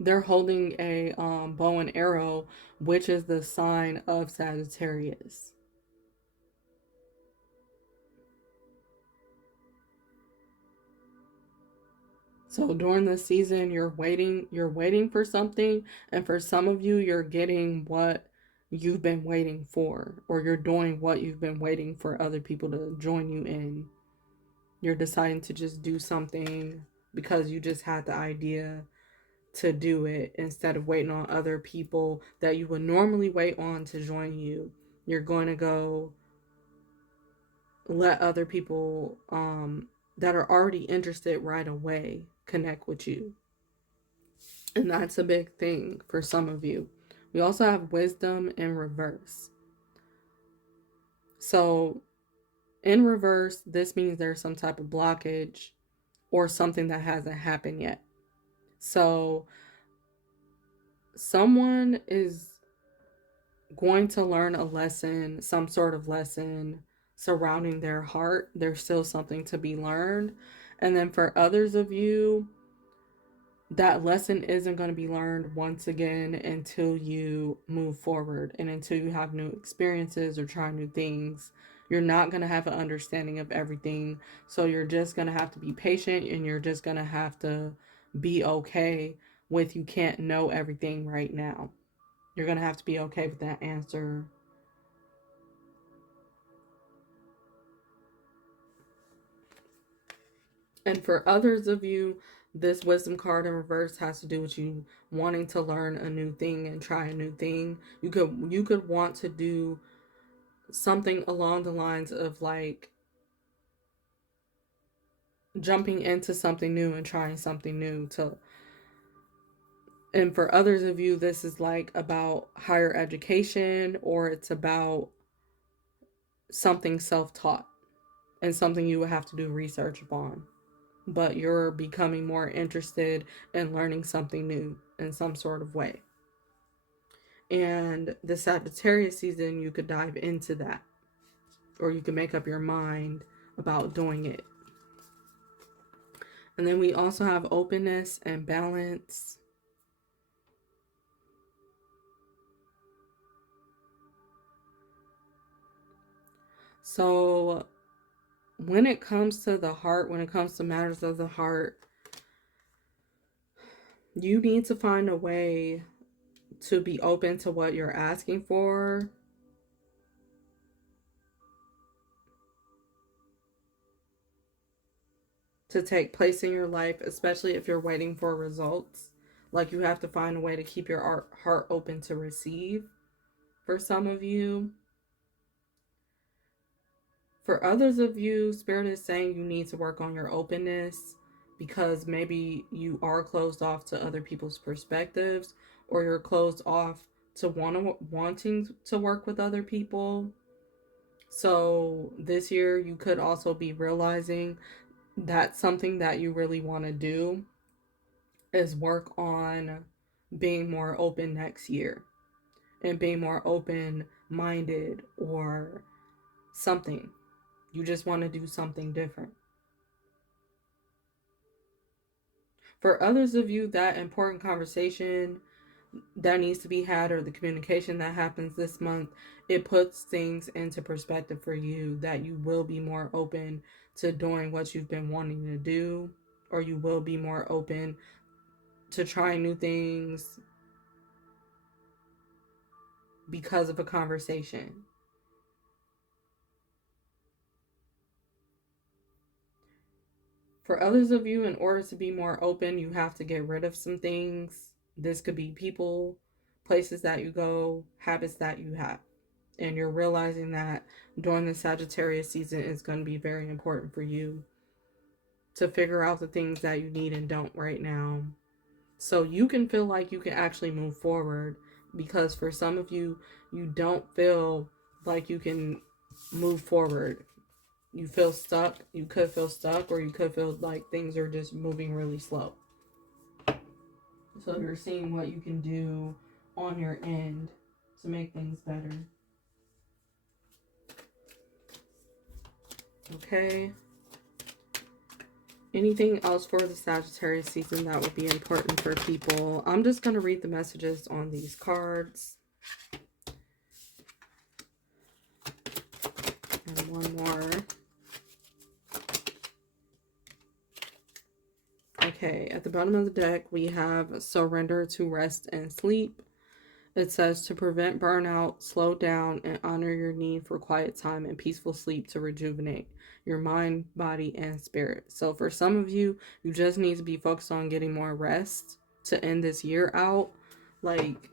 they're holding a bow and arrow, which is the sign of Sagittarius. So during this season, you're waiting for something, and for some of you, you're getting what you've been waiting for, or you're doing what you've been waiting for other people to join you in. You're deciding to just do something because you just had the idea to do it, instead of waiting on other people that you would normally wait on to join you. You're going to go let other people that are already interested right away connect with you. And that's a big thing for some of you. We also have wisdom in reverse. So in reverse, this means there's some type of blockage or something that hasn't happened yet. So someone is going to learn a lesson, some sort of lesson surrounding their heart. There's still something to be learned. And then for others of you, that lesson isn't going to be learned once again until you move forward and until you have new experiences or try new things. You're not going to have an understanding of everything. So you're just going to have to be patient, and you're just going to have to be okay with you can't know everything right now. You're going to have to be okay with that answer. And for others of you, this wisdom card in reverse has to do with you wanting to learn a new thing and try a new thing. You could want to do something along the lines of like jumping into something new and trying something new to. And for others of you, this is like about higher education, or it's about something self-taught and something you would have to do research upon. But you're becoming more interested in learning something new in some sort of way. And the Sagittarius season, you could dive into that, or you can make up your mind about doing it. And then we also have openness and balance. So when it comes to the heart, when it comes to matters of the heart, you need to find a way to be open to what you're asking for. To take place in your life, especially if you're waiting for results. Like, you have to find a way to keep your heart open to receive for some of you. For others of you, Spirit is saying you need to work on your openness, because maybe you are closed off to other people's perspectives, or you're closed off to wanting to work with other people, So this year you could also be realizing that something that you really want to do is work on being more open next year and being more open minded or something. You just want to do something different. For others of you, that important conversation that needs to be had or the communication that happens this month, it puts things into perspective for you that you will be more open to doing what you've been wanting to do, or you will be more open to trying new things because of a conversation. For others of you, in order to be more open, you have to get rid of some things. This could be people, places that you go, habits that you have. And you're realizing that during the Sagittarius season is going to be very important for you to figure out the things that you need and don't right now. So you can feel like you can actually move forward, because for some of you, you don't feel like you can move forward. You feel stuck. You could feel stuck, or you could feel like things are just moving really slow. So you're seeing what you can do on your end to make things better. Okay. Anything else for the Sagittarius season that would be important for people? I'm just going to read the messages on these cards. And one more. Okay, at the bottom of the deck, we have surrender to rest and sleep. It says to prevent burnout, slow down, and honor your need for quiet time and peaceful sleep to rejuvenate your mind, body, and spirit. So for some of you, you just need to be focused on getting more rest to end this year out. Like,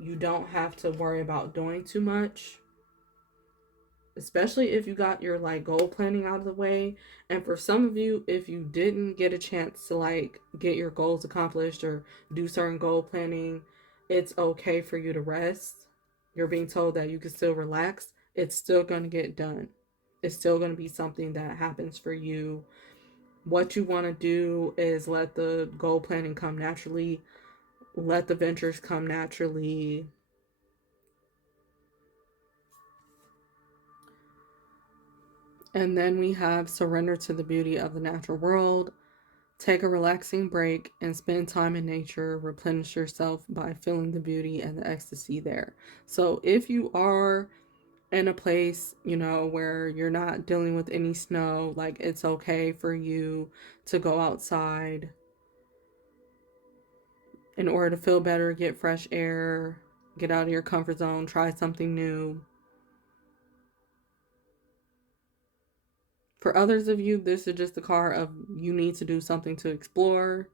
you don't have to worry about doing too much, especially if you got your like goal planning out of the way. And for some of you, if you didn't get a chance to like get your goals accomplished or do certain goal planning, it's okay for you to rest. You're being told that you can still relax. It's still going to get done. It's still going to be something that happens for you. What you want to do is let the goal planning come naturally, let the ventures come naturally. And then we have surrender to the beauty of the natural world. Take a relaxing break and spend time in nature. Replenish yourself by feeling the beauty and the ecstasy there. So if you are in a place, you know, where you're not dealing with any snow, like it's okay for you to go outside in order to feel better, get fresh air, get out of your comfort zone, try something new. For others of you, this is just the card of you need to do something to explore.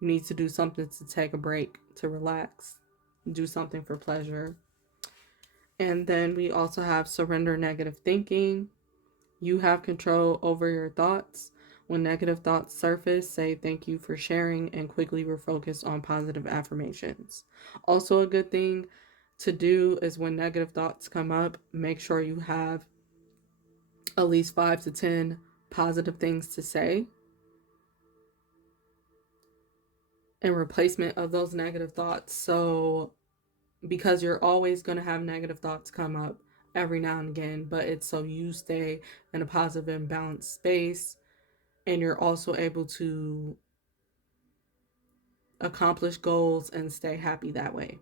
You need to do something to take a break, to relax, do something for pleasure. And then we also have surrender negative thinking. You have control over your thoughts. When negative thoughts surface, say thank you for sharing and quickly refocus on positive affirmations. Also, a good thing to do is when negative thoughts come up, make sure you have at least 5 to 10 positive things to say in replacement of those negative thoughts. So, because you're always going to have negative thoughts come up every now and again, but it's so you stay in a positive and balanced space, and you're also able to accomplish goals and stay happy that way.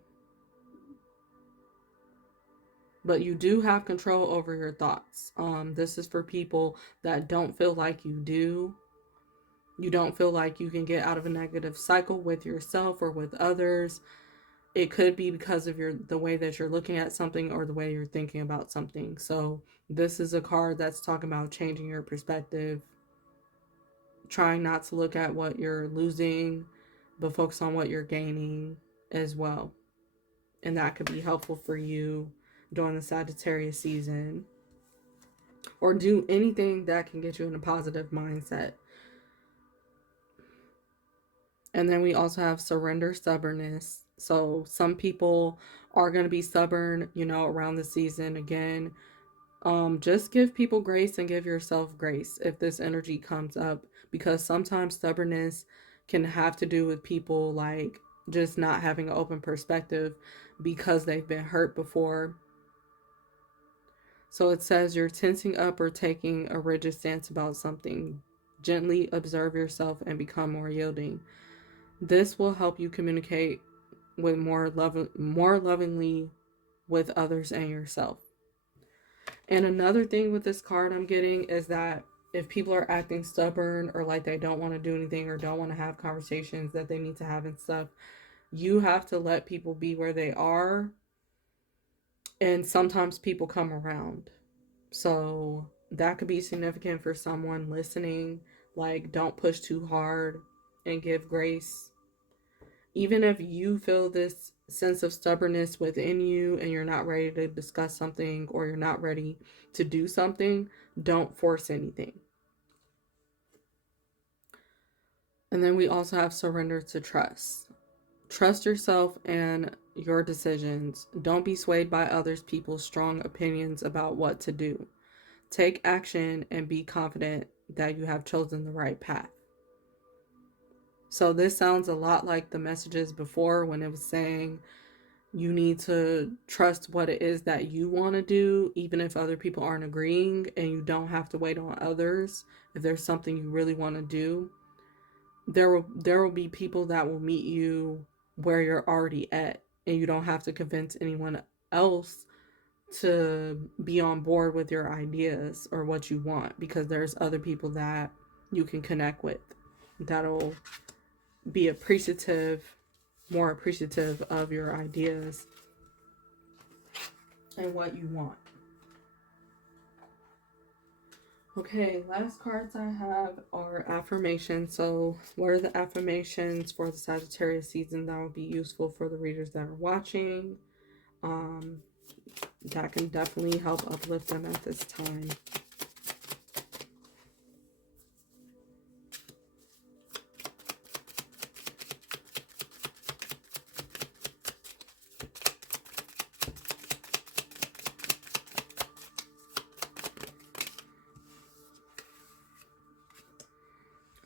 But you do have control over your thoughts. This is for people that don't feel like you do. You don't feel like you can get out of a negative cycle with yourself or with others. It could be because of the way that you're looking at something or the way you're thinking about something. So this is a card that's talking about changing your perspective, trying not to look at what you're losing, but focus on what you're gaining as well. And that could be helpful for you during the Sagittarius season. Or do anything that can get you in a positive mindset. And then we also have surrender stubbornness. So some people are going to be stubborn, you know, around the season. Again, Just give people grace and give yourself grace if this energy comes up, because sometimes stubbornness can have to do with people like just not having an open perspective because they've been hurt before. So it says you're tensing up or taking a rigid stance about something. Gently observe yourself and become more yielding. This will help you communicate with more lovingly with others and yourself. And another thing with this card I'm getting is that if people are acting stubborn or like they don't want to do anything or don't want to have conversations that they need to have and stuff, you have to let people be where they are. And sometimes people come around. So that could be significant for someone listening. Like, don't push too hard and give grace. Even if you feel this sense of stubbornness within you and you're not ready to discuss something or you're not ready to do something, don't force anything. And then we also have surrender to trust. Trust yourself and your decisions. Don't be swayed by others people's strong opinions about what to do. Take action and be confident that you have chosen the right path. So this sounds a lot like the messages before when it was saying you need to trust what it is that you want to do, even if other people aren't agreeing, and you don't have to wait on others. If there's something you really want to do, there will be people that will meet you where you're already at, and you don't have to convince anyone else to be on board with your ideas or what you want, because there's other people that you can connect with that'll be more appreciative of your ideas and what you want. Okay, last cards I have are affirmations. So what are the affirmations for the Sagittarius season that will be useful for the readers that are watching? That can definitely help uplift them at this time.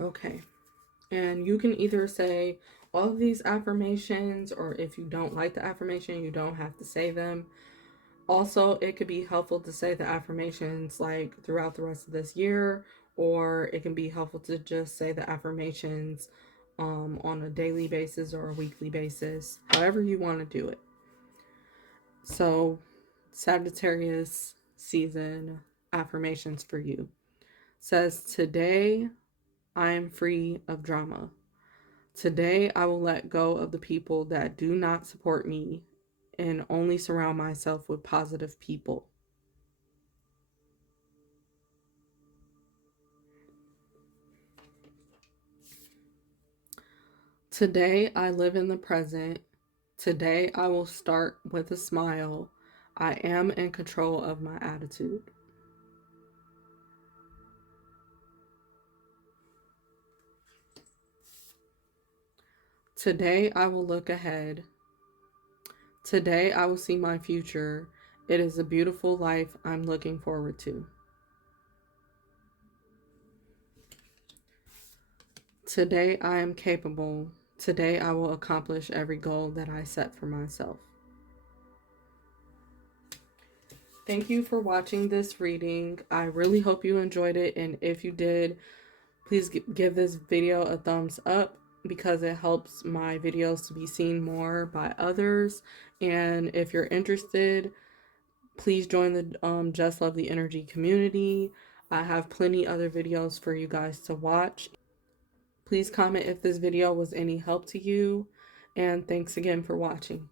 Okay, and you can either say all of these affirmations, or if you don't like the affirmation, you don't have to say them. Also, it could be helpful to say the affirmations like throughout the rest of this year, or it can be helpful to just say the affirmations on a daily basis or a weekly basis, however you want to do it. So, Sagittarius season affirmations for you says, today I am free of drama. Today I will let go of the people that do not support me and only surround myself with positive people. Today I live in the present. Today I will start with a smile. I am in control of my attitude. Today I will look ahead. Today I will see my future. It is a beautiful life I'm looking forward to. Today I am capable. Today I will accomplish every goal that I set for myself. Thank you for watching this reading. I really hope you enjoyed it, and if you did, please give this video a thumbs up, because it helps my videos to be seen more by others. And if you're interested, please join the Just Love the Energy community. I have plenty other videos for you guys to watch. Please comment if this video was any help to you, and thanks again for watching.